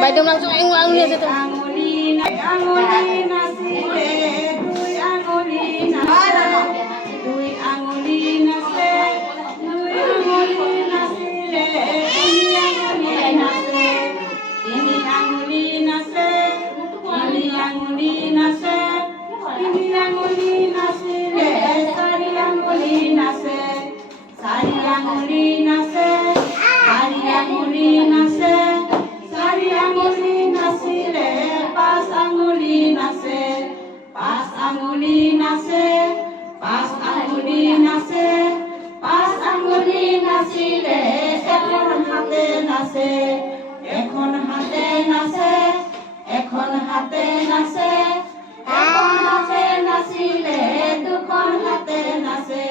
বাইদেউ লাঞ্চ আঙুলি আছে তো এখন হাতে নাচে এখন হাতে নাচে এখন হাতে নাচিলে দুখন হাতে নাচে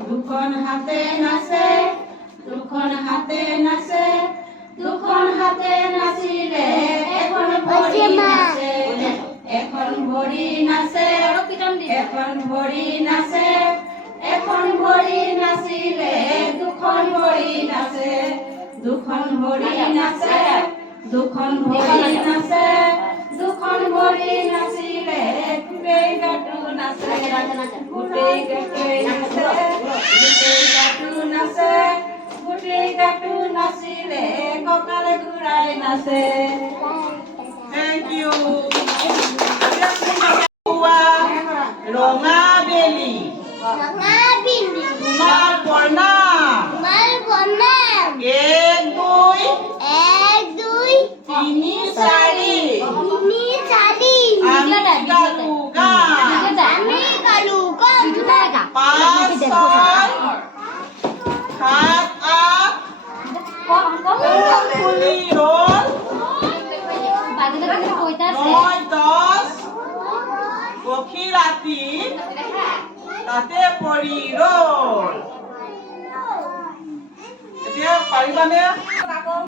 দুখন হাতে নাচে দুখন হাতে নাচে দুখন হাতে নাচিলে এখন ভৰি নাচে এখন ভৰি নাচে এখন ভৰি নাচে এখন ভৰি নাচিলে দুখন ভৰি নাচে দুখন ভৰি নাচে দুখন ভৰি নাচে দুখন ভৰি নাচিলে গোটেই গাটো নাচে গোটেই গাটোৱে নাচে গোটেই গাটো নাচে গোটেই গাটো নাচিলে কঁকালে ঘূৰাই নাচে। Thank you. ৰঙা বেলি তোমাৰ প্ৰণাম এক দুই তিনি চাৰি আমি গালো গান পাঁচ ছয় সাত আঠ ফুলি ৰ'ল 9 10 পক্ষী ৰাতি তাতে পৰি ৰ'ল